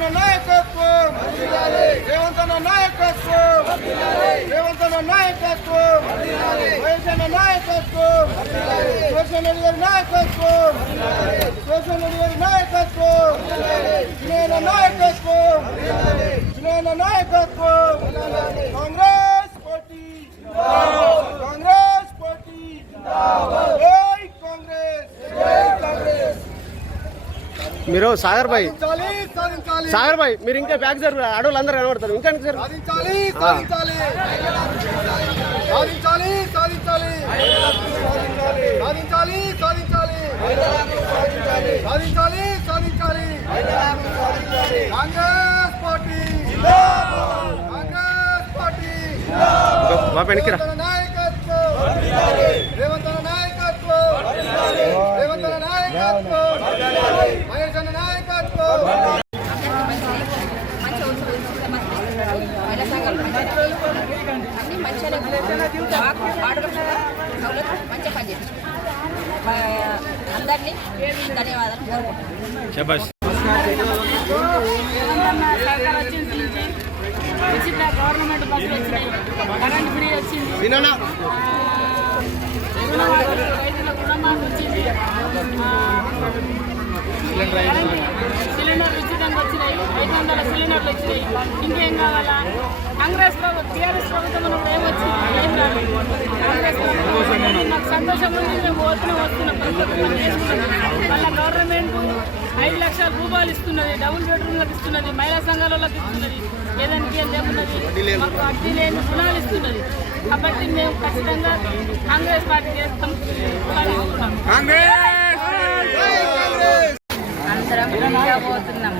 మహేశన్న నాయకత్వం, రేవంతన్న నాయకత్వం, రేవంతన్న నాయకత్వం, మహేశన్న నాయకత్వం, సోషల్ మీడియా నాయకత్వం, సోషల్ మీడియా నాయకత్వం, చిన్న నాయకత్వం, చిన్న నాయకత్వం, కాంగ్రెస్ పార్టీ, కాంగ్రెస్ పార్టీ, జై కాంగ్రెస్, జై కాంగ్రెస్. మీరు సాగర్ భాయ్, సాధించాలి సాగర్ భాయ్ మీరు ఇంకా బ్యాక్ సార్ అడవులు అందరూ కనబడతారు ఇంకా సార్. సాధించాలి సాధించాలి సాధించాలి సాధించాలి సాధించాలి సాధించాలి సాధించాలి సాధించాలి కాంగ్రెస్ పార్టీ, కాంగ్రెస్ పార్టీ, వెనక్కిరా నాయకత్వం, రేవంతన నాయకత్వం, రేవంతన నాయకత్వం, మహేశన్న నాయకత్వం. అందరినీ ధన్యవాదాలు శభాష్. ఉచిత గవర్నమెంట్ బస్సులు వచ్చినాయి, కరెంట్ ఫ్రీ వచ్చింది, రైతులకు రుణమాఫీ వచ్చింది, సిలిండర్లు ఉచితంగా వచ్చినాయి, 500 సిలిండర్లు వచ్చినాయి. ఇంకేం కావాలా? కాంగ్రెస్ టీఆర్ఎస్ ప్రభుత్వం ఉన్నప్పుడు ఏమొచ్చింది? ఏం రాలేదు. కాంగ్రెస్ ప్రభుత్వం నాకు సంతోషం ఉంది, మేము వస్తున్నాం. మళ్ళీ గవర్నమెంట్ 5 లక్షల రూపాయలు ఇస్తున్నది, డబుల్ బెడ్రూమ్లకు ఇస్తున్నది, మహిళా సంఘాలకు ఇస్తున్నది, ఏదానికి ఏం లేకున్నది, మాకు అడ్డీ లేని రుణాలు ఇస్తున్నది. కాబట్టి మేము ఖచ్చితంగా కాంగ్రెస్ పార్టీ చేస్తాం. అందరం ఫ్రీగా పోతున్నాం,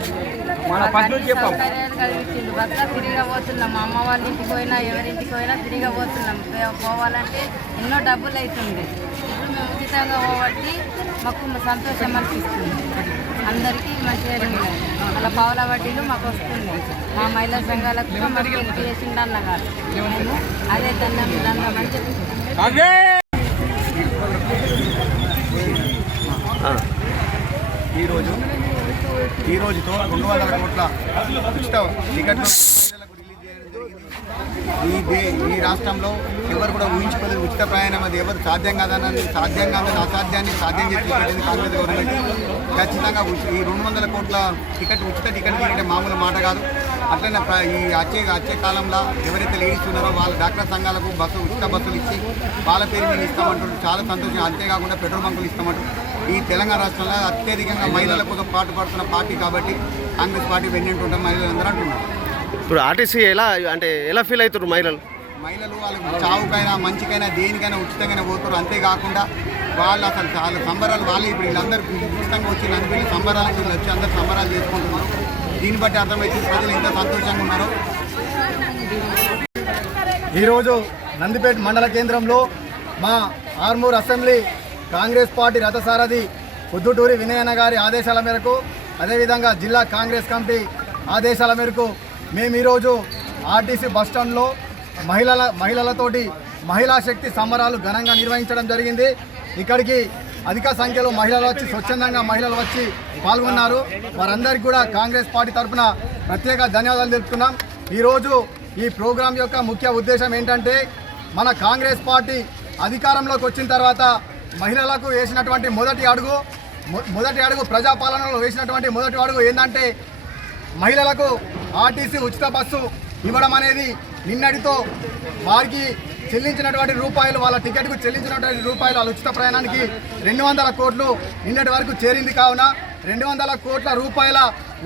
సౌకర్యాలు కలిగించిండు. భర్త ఫ్రీగా పోతున్నాం, అమ్మ వాళ్ళ ఇంటికి పోయినా ఎవరింటికి పోయినా ఫ్రీగా పోతున్నాం. పోవాలంటే ఎన్నో డబ్బులు అవుతుంది. ఇప్పుడు మేము ఉచితంగా పోబట్టి మాకు సంతోషం అనిపిస్తుంది. అందరికీ మంచిగా అలా పావుల వడ్డీలు మాకు వస్తున్నాయి. మా మహిళా సంఘాలకు మాకు హెల్ప్ చేసిండు అన్నగారు. మేము అదే దండం అని చెప్తున్నాం. ఈ రోజుతో 200 కోట్ల ఉచిత టికెట్లు ఈ రాష్ట్రంలో ఎవరు కూడా ఊహించుకోలేదు. ఉచిత ప్రయాణం అది ఎవరు సాధ్యం కాదని అసాధ్యాన్ని సాధ్యం చేసి పెట్టింది కాంగ్రెస్ గవర్నమెంట్. ఖచ్చితంగా ఈ 200 కోట్ల టికెట్ ఉచిత టికెట్ తీయడం మామూలు మాట కాదు. అట్లనే ఈ వచ్చే కాలంలో ఎవరైతే లేడీస్ ఉన్నారో వాళ్ళ డాక్టర్ సంఘాలకు ఉచిత బస్సులు ఇచ్చి వాళ్ళ పేరు మేము ఇస్తామంటారు. చాలా సంతోషం. అంతేకాకుండా పెట్రోల్ బంకులు ఇస్తామంటారు. ఈ తెలంగాణ రాష్ట్రంలో అత్యధికంగా మహిళల కోసం పాటుపడుతున్న పార్టీ కాబట్టి కాంగ్రెస్ పార్టీ వెన్నెంటు ఉంటాం మహిళలందరూ అంటున్నారు. ఇప్పుడు ఆర్టీసీ ఎలా ఫీల్ అవుతారు మహిళలు వాళ్ళకి చావుకైనా మంచికైనా దేనికైనా ఉచితంగానే పోతారు. అంతేకాకుండా వాళ్ళు అసలు చాలా సంబరాలు వాళ్ళు ఇప్పుడు వీళ్ళందరూ ఉచితంగా వచ్చి నందిపల్లి సంబరాలకు వచ్చి అందరూ సంబరాలు చేసుకుంటున్నారు. దీన్ని బట్టి అర్థమవుతుంది ప్రజలు ఎంత సంతోషంగా ఉన్నారో. ఈరోజు నందిపేట మండల కేంద్రంలో మా ఆర్మూర్ అసెంబ్లీ కాంగ్రెస్ పార్టీ రథసారథి పొద్దుటూరి వినయన్న గారి ఆదేశాల మేరకు, అదేవిధంగా జిల్లా కాంగ్రెస్ కమిటీ ఆదేశాల మేరకు మేము ఈరోజు ఆర్టీసీ బస్టాండ్లో మహిళలతోటి మహిళా శక్తి సంబరాలు ఘనంగా నిర్వహించడం జరిగింది. ఇక్కడికి అధిక సంఖ్యలో మహిళలు వచ్చి స్వచ్ఛందంగా మహిళలు వచ్చి పాల్గొన్నారు. వారందరికీ కూడా కాంగ్రెస్ పార్టీ తరఫున ప్రత్యేక ధన్యవాదాలు తెలుపుతున్నాం. ఈరోజు ఈ ప్రోగ్రాం యొక్క ముఖ్య ఉద్దేశం ఏంటంటే, మన కాంగ్రెస్ పార్టీ అధికారంలోకి వచ్చిన తర్వాత మహిళలకు వేసినటువంటి మొదటి అడుగు ప్రజాపాలనలో వేసినటువంటి మొదటి అడుగు ఏంటంటే, మహిళలకు ఆర్టీసీ ఉచిత బస్సు ఇవ్వడం అనేది నిన్నటితో వారికి చెల్లించినటువంటి రూపాయలు, వాళ్ళ టికెట్కు చెల్లించినటువంటి రూపాయలు, వాళ్ళ ఉచిత ప్రయాణానికి 200 కోట్లు నిన్నటి వరకు చేరింది. కావున 200 కోట్ల రూపాయల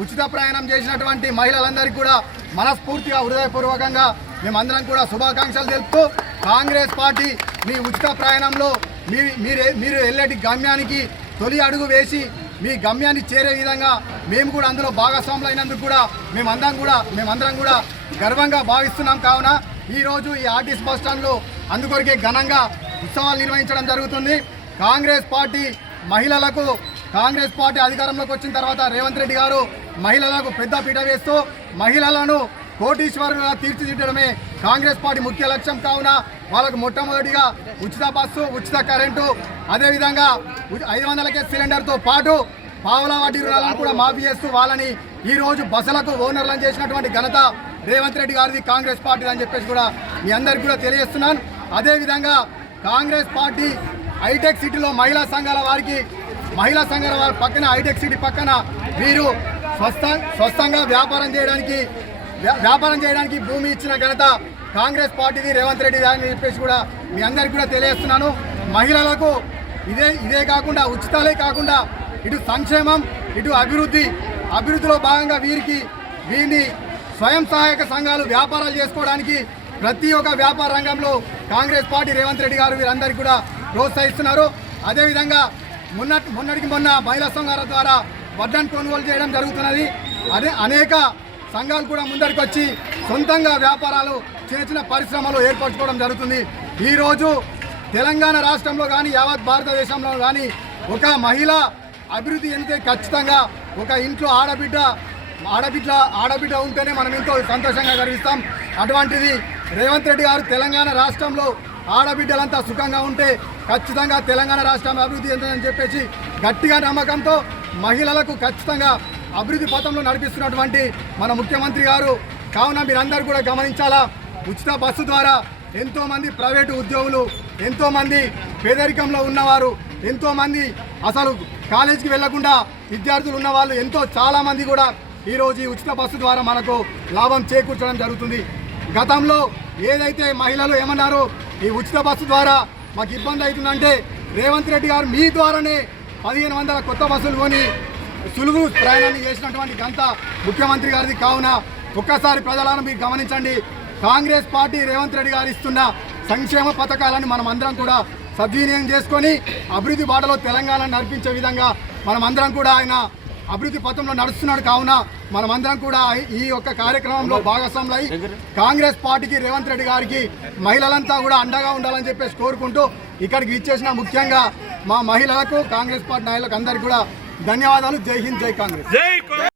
ఉచిత ప్రయాణం చేసినటువంటి మహిళలందరికీ కూడా మనస్ఫూర్తిగా హృదయపూర్వకంగా మేమందరం కూడా శుభాకాంక్షలు తెలుపుతూ, కాంగ్రెస్ పార్టీ మీ ఉచిత ప్రయాణంలో మీరు వెళ్ళేటి గమ్యానికి తొలి అడుగు వేసి మీ గమ్యాన్ని చేరే విధంగా మేము కూడా అందులో భాగస్వాములు అయినందుకు కూడా మేమందరం కూడా గర్వంగా భావిస్తున్నాం. కావున ఈరోజు ఈ ఆర్టీసీ బస్ స్టాండ్లో అందుకొరకే ఘనంగా ఉత్సవాలు నిర్వహించడం జరుగుతుంది. కాంగ్రెస్ పార్టీ అధికారంలోకి వచ్చిన తర్వాత రేవంత్ రెడ్డి గారు మహిళలకు పెద్ద పీట వేస్తూ మహిళలను కోటీశ్వరులుగా తీర్చిదిద్దడమే కాంగ్రెస్ పార్టీ ముఖ్య లక్ష్యం. కావున వాళ్ళకు మొట్టమొదటిగా ఉచిత బస్సు, ఉచిత కరెంటు, అదేవిధంగా 500 సిలిండర్తో పాటు పావుల వడ్డీ రుణాలను కూడా మాఫీ చేస్తూ వాళ్ళని ఈరోజు బస్సులకు ఓనర్లను చేసినటువంటి ఘనత రేవంత్ రెడ్డి గారిది, కాంగ్రెస్ పార్టీ అని చెప్పేసి కూడా మీ అందరికీ కూడా తెలియజేస్తున్నాను. అదేవిధంగా కాంగ్రెస్ పార్టీ హైటెక్ సిటీలో మహిళా సంఘాల వారి పక్కన హైటెక్ సిటీ పక్కన వీరు స్వస్థంగా వ్యాపారం చేయడానికి భూమి ఇచ్చిన ఘనత కాంగ్రెస్ పార్టీది, రేవంత్ రెడ్డి అని చెప్పేసి కూడా మీ అందరికీ కూడా తెలియజేస్తున్నాను. మహిళలకు ఇదే కాకుండా ఉచితాలే కాకుండా ఇటు సంక్షేమం, ఇటు అభివృద్ధిలో భాగంగా వీరిని స్వయం సహాయక సంఘాలు వ్యాపారాలు చేసుకోవడానికి ప్రతి ఒక్క వ్యాపార రంగంలో కాంగ్రెస్ పార్టీ రేవంత్ రెడ్డి గారు వీరందరికీ కూడా ప్రోత్సహిస్తున్నారు. అదేవిధంగా మొన్నటికి మొన్న మహిళా సంఘాల ద్వారా వడ్లను కొనుగోలు చేయడం జరుగుతున్నది. అనేక సంఘాలు కూడా ముందరికి వచ్చి సొంతంగా వ్యాపారాలు చిన్న పరిశ్రమలు ఏర్పరచుకోవడం జరుగుతుంది. ఈరోజు తెలంగాణ రాష్ట్రంలో కానీ యావత్ భారతదేశంలో కానీ ఒక మహిళ అభివృద్ధి చెందితే ఖచ్చితంగా ఒక ఇంట్లో ఆడబిడ్డ ఉంటేనే మనం ఎంతో సంతోషంగా గర్విస్తాం. అటువంటిది రేవంత్ రెడ్డి గారు తెలంగాణ రాష్ట్రంలో ఆడబిడ్డలంతా సుఖంగా ఉంటే ఖచ్చితంగా తెలంగాణ రాష్ట్రం అభివృద్ధి చెందుతుందని చెప్పేసి గట్టిగా నమ్మకంతో మహిళలకు ఖచ్చితంగా అభివృద్ధి పథంలో నడిపిస్తున్నటువంటి మన ముఖ్యమంత్రి గారు. కావున మీరందరూ కూడా గమనించాలా, ఉచిత బస్సు ద్వారా ఎంతోమంది ప్రైవేటు ఉద్యోగులు, ఎంతోమంది పేదరికంలో ఉన్నవారు, ఎంతోమంది అసలు కాలేజీకి వెళ్లకుండా విద్యార్థులు ఉన్నవాళ్ళు చాలామంది కూడా ఈరోజు ఈ ఉచిత బస్సు ద్వారా మనకు లాభం చేకూర్చడం జరుగుతుంది. గతంలో ఏదైతే మహిళలు ఏమన్నారు, ఈ ఉచిత బస్సు ద్వారా మాకు ఇబ్బంది అవుతుందంటే రేవంత్ రెడ్డి గారు మీ ద్వారానే 1500 కొత్త బస్సులు కొని సులువు ప్రయాణాన్ని చేసినటువంటి ఘనత ముఖ్యమంత్రి గారిది. కావున ఒక్కసారి ప్రజలను మీరు గమనించండి, కాంగ్రెస్ పార్టీ రేవంత్ రెడ్డి గారు ఇస్తున్న సంక్షేమ పథకాలను మనం అందరం కూడా సద్వినియోగం చేసుకొని అభివృద్ధి బాటలో తెలంగాణను నడిపించే విధంగా మనమందరం కూడా ఆయన అభివృద్ధి పథంలో నడుస్తున్నాడు. కావున మనమందరం కూడా ఈ యొక్క కార్యక్రమంలో భాగస్వాములై కాంగ్రెస్ పార్టీకి, రేవంత్ రెడ్డి గారికి మహిళలంతా కూడా అండగా ఉండాలని చెప్పేసి కోరుకుంటూ ఇక్కడికి ఇచ్చేసిన ముఖ్యంగా మా మహిళలకు, కాంగ్రెస్ పార్టీ నాయకులకు అందరికీ కూడా ధన్యవాదాలు. జై హింద్, జై కాంగ్రెస్.